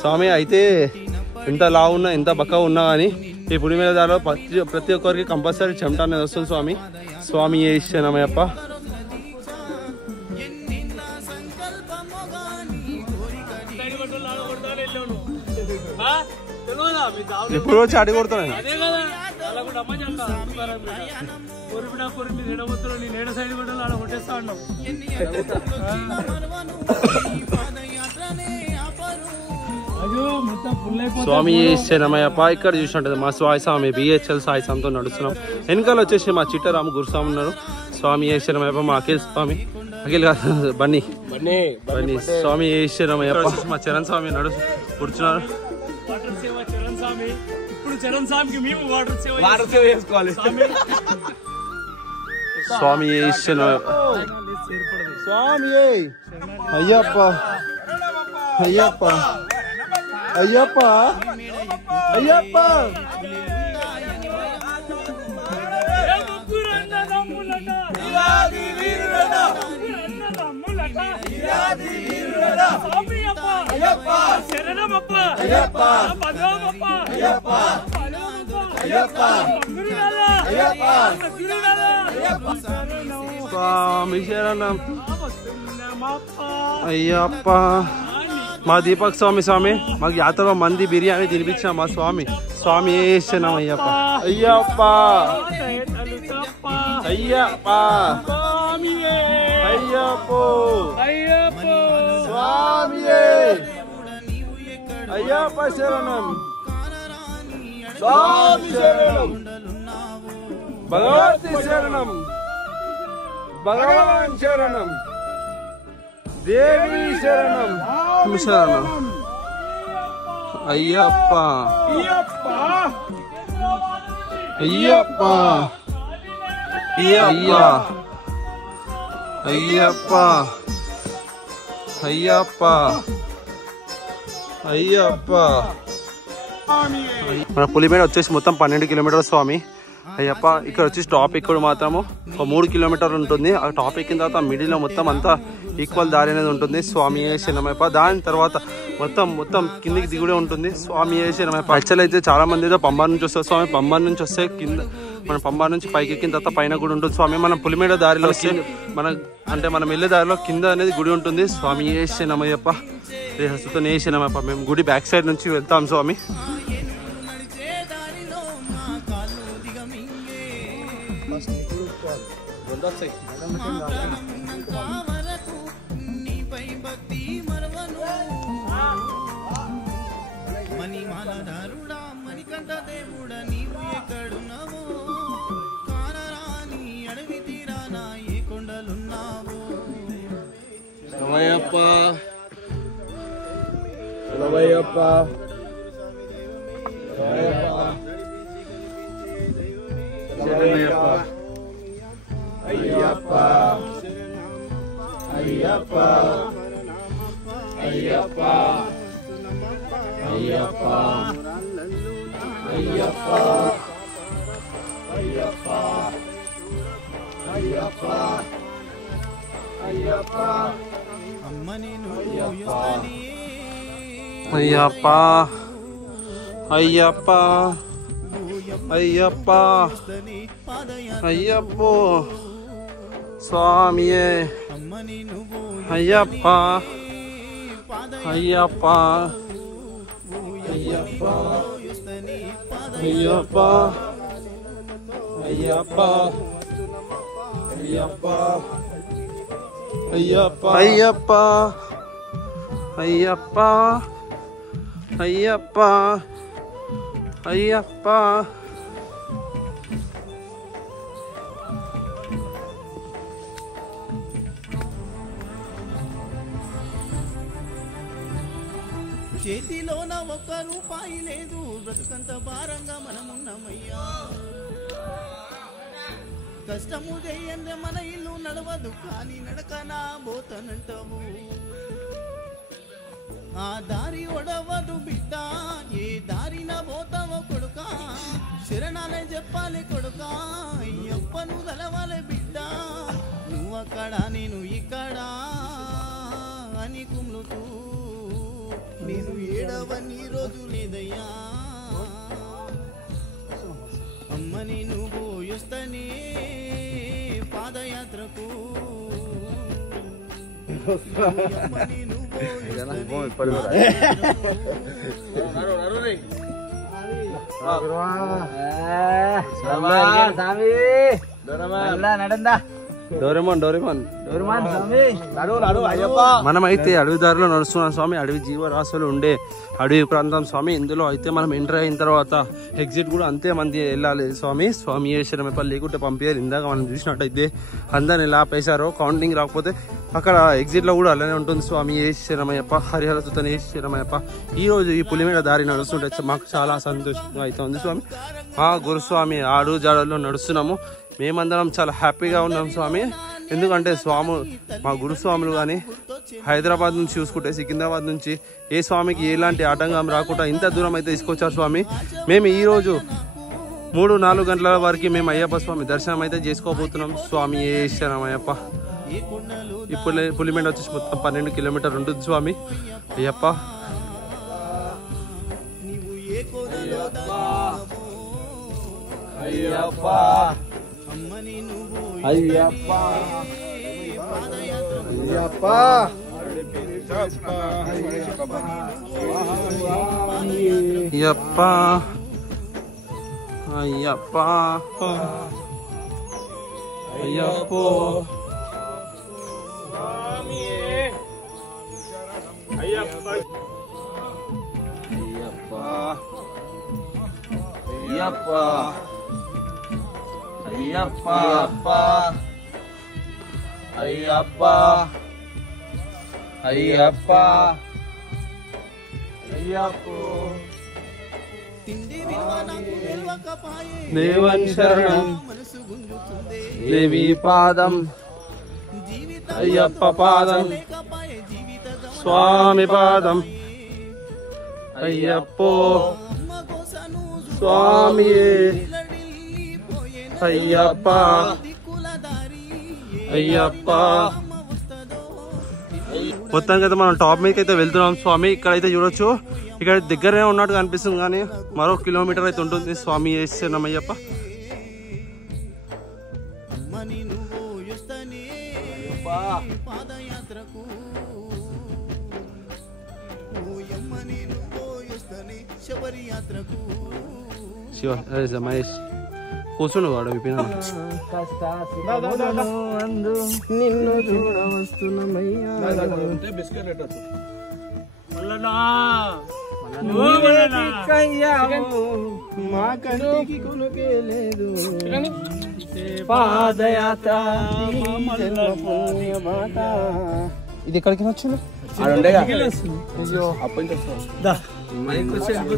స్వామి. అయితే ఎంత లావు ఉన్నా ఎంత బక్క ఉన్నా కానీ ఈ పులిమేర దారిలో ప్రతి ఒక్కరికి కంపల్సరీ చెమట అనేది వస్తుంది స్వామి. స్వామి శరణమయ్యప్ప. ఇప్పుడు వచ్చి అడిగి కొడుతున్నాను. స్వామి శరణమయ్యప్ప. ఇక్కడ చూసినట్టు మా స్వామి బిహెచ్ఎల్ సాయి స్వామితో నడుస్తున్నాం. వెనకాల వచ్చేసి మా చిట్టరాము గురుస్వామి ఉన్నారు. స్వామి శరణమయ్యప్ప. మా అఖిల్ స్వామి అఖిల్ బన్నీ బన్నీ స్వామి శరణమయ్యప్ప. మా చరణ్ స్వామి కూర్చున్నారు. ఇప్పుడు చరణ్ స్వామికి మేము వాటర్ సేవ చేసుకోవాలి. స్వామి స్వామి అయ్యప్ప అయ్యప్ప అయ్యప్ప అయ్యప్ప. స్వామి శరణం అయ్యప్ప. మా దీపక్ స్వామి స్వామి మాకు యాత్రలో మంది బిర్యానీ తినిపించిన మా స్వామి. స్వామి శరణం అయ్యప్ప అయ్యప్ప అయ్యప్ప అయ్యప్ప స్వామి అయ్యప్ప శరణం స్వామి శరణం భగవతి శరణం భగవాన్ శరణం దేవి శరణం శరణం అయ్యప్ప అయ్యప్ప అయ్యప్ప అయ్యప్ప అయ్యప్ప అయ్యప్ప. మన పులిమేడ వచ్చేసి మొత్తం 12 కిలోమీటర్ల స్వామి అయ్యప్ప. ఇక్కడ వచ్చేసి టాప్ ఎక్కువ మాత్రము ఒక 3 కిలోమీటర్లు ఉంటుంది. ఆ టాప్ ఎక్కిన తర్వాత మిడిల్లో మొత్తం అంతా ఈక్వల్ దారి అనేది ఉంటుంది. స్వామి శరణమయ్యప్ప. దాని తర్వాత మొత్తం కిందికి దిగుడే ఉంటుంది. స్వామి శరణమయ్యప్ప. యాక్చువల్ అయితే చాలా మంది ఏదో పంబార్ నుంచి వస్తారు స్వామి. పంబార్ నుంచి వస్తే కింద మన పంబార్ నుంచి పైకి ఎక్కిన తర్వాత పైన గుడి ఉంటుంది స్వామి. మనం పులిమేడ దారిలో వస్తే మనం వెళ్ళే దారిలో కింద అనేది గుడి ఉంటుంది. స్వామి శరణమయ్యప్ప, శ్రీహస్తుతో శరణమయ్యప్ప. మేము గుడి బ్యాక్ సైడ్ నుంచి వెళ్తాం స్వామి. మణిమాలధారుడా మణికంఠ దేవుడా నీవు ఎక్కడున్నావో, కానరాని అడవి తీరానా ఏ కొండలున్నావో. శరణమయ్యప్ప శరణమయ్యప్ప శరణమయ్యప్ప అయ్యప్ప అయ్యప్ప అయ్యప్ప అయ్యప్ప అయ్యప్ప అయ్యప్ప అయ్యప్ప అయ్యప్ప అమ్మని నువ్వు అయ్యప్ప అయ్యప్ప అయ్యప్ప అయ్యప్పో స్వామియే అయ్యప్ప అయ్యప్ప అయ్యప్ప అయ్యప్ప అయ్యప్ప అయ్యప్ప అయ్యప్ప అయ్యప్ప అయ్యప్ప అయ్యప్ప అయ్యప్ప చేతిలోన ఒక్క రూపాయి లేదు, బ్రతుకంత భారంగా మనమున్నమయ్యా. కష్టము చేయందే మన ఇల్లు నడవదు, కానీ నడకనా పోతానంటావు. ఆ దారి ఒడవదు బిడ్డ, ఏ దారిన పోతావో కొడుక. శరణాలే చెప్పాలి కొడుక, అయ్యప్పను గలవాలి బిడ్డ. నువ్వక్కడ నేను ఇక్కడ అని కుమ్లుతూ నేను ఏడవని రోజు లేదయ్యా. అమ్మని నువ్వు వస్తనే పాదయాత్రకు, అమ్మని నువ్వు నడందా మనమైతే అడవి దారిలో నడుస్తున్నాం స్వామి. అడవి జీవరాశులు ఉండే అడవి ప్రాంతం స్వామి. ఇందులో అయితే మనం ఎంటర్ అయిన తర్వాత ఎగ్జిట్ కూడా అంతే మంది వెళ్ళాలి స్వామి. స్వామి శరణమయ్యప్ప లేకుంటే పంపించారు. ఇందాక మనం చూసినట్టయితే అందరిని ఎలా ఆపేశారో, కౌంటింగ్ రాకపోతే అక్కడ ఎగ్జిట్ లో కూడా అలానే ఉంటుంది. స్వామి శరణమయ్యప్ప, హరిహర సుతనే శరణమయ్యప్ప. ఈ రోజు ఈ పులిమేడ దారి నడుస్తుంటే మాకు చాలా సంతోషంగా అయితే ఉంది స్వామి. మా గురుస్వామి ఆడు జాడల్లో నడుస్తున్నాము. మేమందరం చాలా హ్యాపీగా ఉన్నాం స్వామి. ఎందుకంటే మా గురుస్వాములు కానీ హైదరాబాద్ నుంచి చూసుకుంటే సికింద్రాబాద్ నుంచి ఏ స్వామికి ఎలాంటి ఆటంకం రాకుండా ఇంత దూరం అయితే తీసుకొచ్చారు స్వామి. మేము ఈరోజు 3-4 గంటల వరకు మేము అయ్యప్ప స్వామి దర్శనం అయితే చేసుకోబోతున్నాం. స్వామి శరణమయ్యప్ప. ఇప్పుడు పులిమేడ వచ్చేసి మొత్తం 12 కిలోమీటర్లు ఉంటుంది స్వామి. అయ్యప్ప అయ్యప్ప అయ్యప్ప అయ్యప్ప అయ్యప్ప అయ్యప్ప అయ్యప్పో అయ్యప్ప అయ్యప్ప అయ్యప్ప అయ్యప్ప అయ్యప్ప అయ్యప్పో దేవన్ శరణం దేవి పాదం అయ్యప్ప పాదం స్వామి పాదం అయ్యప్పో స్వామి అయ్యప్ప అయ్యప్ప మొత్తానికి అయితే మనం టాప్ మీదకి అయితే వెళ్తున్నాం స్వామి. ఇక్కడైతే చూడొచ్చు, ఇక్కడ దగ్గరనే ఉన్నట్టుగా అనిపిస్తుంది కానీ మరో కిలోమీటర్ అయితే ఉంటుంది. స్వామి శరణమయ్యప్ప. పాదయాత్రకు ఓయమ్మని నువ్వు వస్తనే శబరి యాత్రకు శివ మహేష్ కూర్చుండు వాడు విపిన నిన్ను చూడ వస్తున్నామయ్యా. మా కంటికి కొనుకే లేదు పాదయాత్ర ఇది ఎక్కడికి వచ్చింది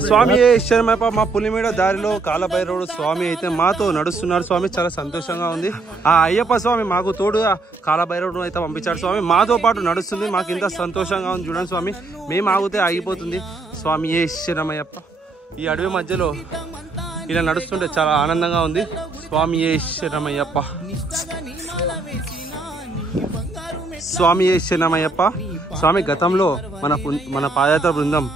స్వామి శరణమయ్యప్ప. మా పులిమేడ దారిలో కాలభైరవుడు స్వామి అయితే మాతో నడుస్తున్నారు స్వామి. చాలా సంతోషంగా ఉంది. ఆ అయ్యప్ప స్వామి మాకు తోడుగా కాలభైరవుడు అయితే పంపించాడు స్వామి. మాతో పాటు నడుస్తుంది. మాకు ఇంత సంతోషంగా ఉంది చూడండి స్వామి. మేము ఆగితే ఆగిపోతుంది. స్వామి శరణమయ్యప్ప. ఈ అడవి మధ్యలో ఇలా నడుస్తుంటే చాలా ఆనందంగా ఉంది. స్వామి శరణమయ్యప్ప. స్వామి శరణమయ్యప్ప. స్వామి గతంలో మన పాదయాత్ర బృందం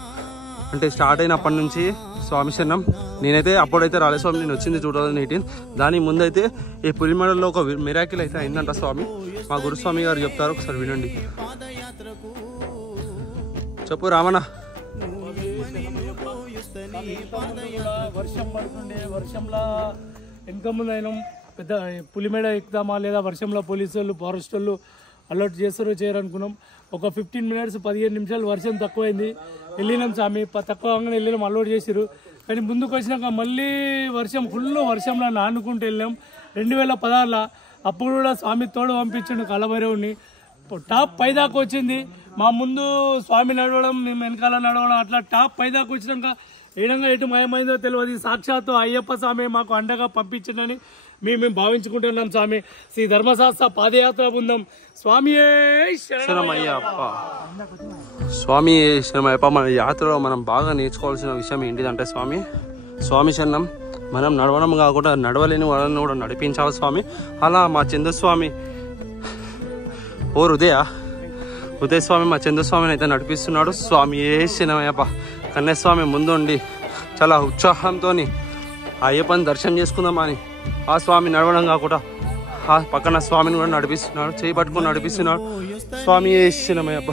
అంటే స్టార్ట్ అయినప్పటి నుంచి స్వామి శరణం. నేనైతే అప్పుడైతే రాలేదు స్వామి, నేను వచ్చింది 2018. దాని ముందైతే ఈ పులిమేడలో ఒక మిరాకిల్ అయితే అయిందంట స్వామి. మా గురుస్వామి గారు చెప్తారు, ఒకసారి వినండి. చెప్పు రామన్న. వర్షం పడుతుండే, వర్షంలో వెనక ముందు అయినా పెద్ద పులిమేడ ఎక్కుదామా లేదా వర్షంలో పోలీసు వాళ్ళు ఫారెస్ట్ వాళ్ళు అలర్ట్ చేస్తారో చేయరనుకున్నాం. ఒక 15 మినిట్స్ 15 నిమిషాలు వర్షం తక్కువైంది, వెళ్ళినాం స్వామి. తక్కువగానే వెళ్ళినాం, అలర్ట్ చేసిరు. కానీ ముందుకు వచ్చినాక మళ్ళీ వర్షం ఫుల్ వర్షంలో నానుకుంటూ వెళ్ళాం 2016లో. అప్పుడు కూడా స్వామి తోడు పంపించండు కాలభైరవుని. టాప్ పైదాకా వచ్చింది. మా ముందు స్వామి నడవడం, మేము వెనకాల నడవడం, అట్లా టాప్ పైదాకా వచ్చినాక ఏడంగా ఎటు మయమైందో తెలియదు. సాక్షాత్తు అయ్యప్ప స్వామి మాకు అండగా పంపించిందని మేము భావించుకుంటున్నాం స్వామి. శ్రీ ధర్మశాస్త్ర పాదయాత్ర బృందం స్వామి శరణమయ్యప్ప. స్వామి శరణమయ్యప్ప. మన యాత్రలో మనం బాగా నేర్చుకోవాల్సిన విషయం ఏంటిదంటే స్వామి శరణం. మనం నడవడం కాకుండా నడవలేని వాళ్ళని కూడా నడిపించాలి స్వామి. అలా మా చంద్రస్వామి ఉదయ స్వామి మా చంద్రస్వామిని అయితే నడిపిస్తున్నాడు. స్వామి శరణమయ్యప్ప. కన్యాస్వామి ముందుండి చాలా ఉత్సాహంతో అయ్యప్పని దర్శనం చేసుకుందామని ఆ స్వామి నడవడం కాకుండా ఆ పక్కన స్వామిని కూడా నడిపిస్తున్నాడు, చేయి పట్టుకుని నడిపిస్తున్నాడు. స్వామి శరణమయ్యప్ప.